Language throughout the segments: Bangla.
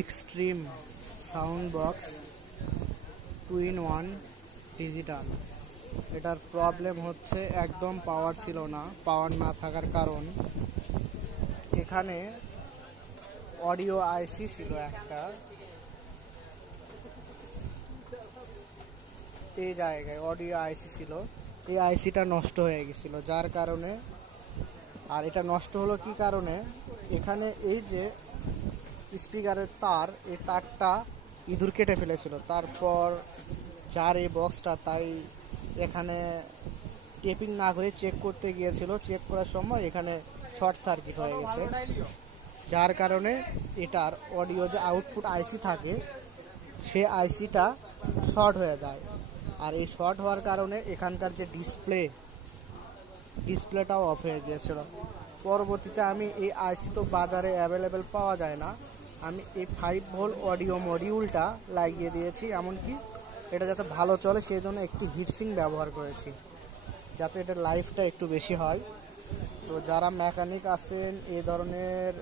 Extreme sound box 2-in-1 digital. এটার প্রবলেম হচ্ছে একদম পাওয়ার ছিল না। পাওয়ার না থাকার কারণ এখানে অডিও আইসি ছিল একটা, এই জায়গায় অডিও আইসি ছিল, এই আইসিটা নষ্ট হয়ে গেছিলো যার কারণে। আর এটা নষ্ট হলো কি কারণে, এখানে এই যে স্পিকারের তার, এই তারটা ইঁদুর কেটে ফেলেছিল। তারপর যার এই বক্সটা, তাই এখানে টেপিং না করে চেক করতে গিয়েছিল। চেক করার সময় এখানে শর্ট সার্কিট হয়ে গেছে, যার কারণে এটার অডিও যে আউটপুট আইসি থাকে সে আইসিটা শর্ট হয়ে যায়। আর এই শর্ট হওয়ার কারণে এখানকার যে ডিসপ্লেটাও অফ হয়ে গিয়েছিল। পরবর্তীতে আমি এই আইসি তো বাজারে অ্যাভেলেবেল পাওয়া যায় না, আমি এই 5 ভোল্ট অডিও মডিউলটা লাগিয়ে দিয়েছি। এমনকি এটা যাতে ভালো চলে সেই জন্য একটি হিটসিং ব্যবহার করেছি, যাতে এটার লাইফটা একটু বেশি হয়। তো যারা মেকানিক আছেন এই ধরনের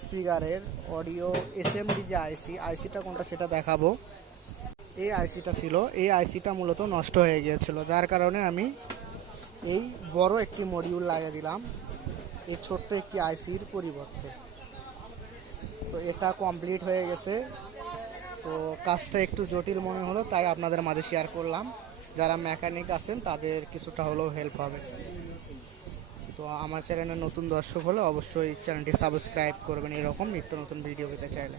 স্পিকারের অডিও এসএমডি যে আইসিটা কোনটা সেটা দেখাবো। এই আইসিটা ছিল, এই আইসিটা মূলত নষ্ট হয়ে গিয়েছিল, যার কারণে আমি এই বড় একটি মডিউল লাগিয়ে দিলাম এই ছোট্ট একটি আইসির পরিবর্তে। তো এটা কমপ্লিট হয়ে গেছে। তো কাজটা একটু জটিল মনে হলো, তাই আপনাদের মাঝে শেয়ার করলাম। যারা মেকানিক আছেন তাদের কিছুটা হলেও হেল্প হবে। তো আমার চ্যানেলে নতুন দর্শক হলে অবশ্যই চ্যানেলটি সাবস্ক্রাইব করবেন এরকম নিত্য নতুন ভিডিও পেতে চাইলে।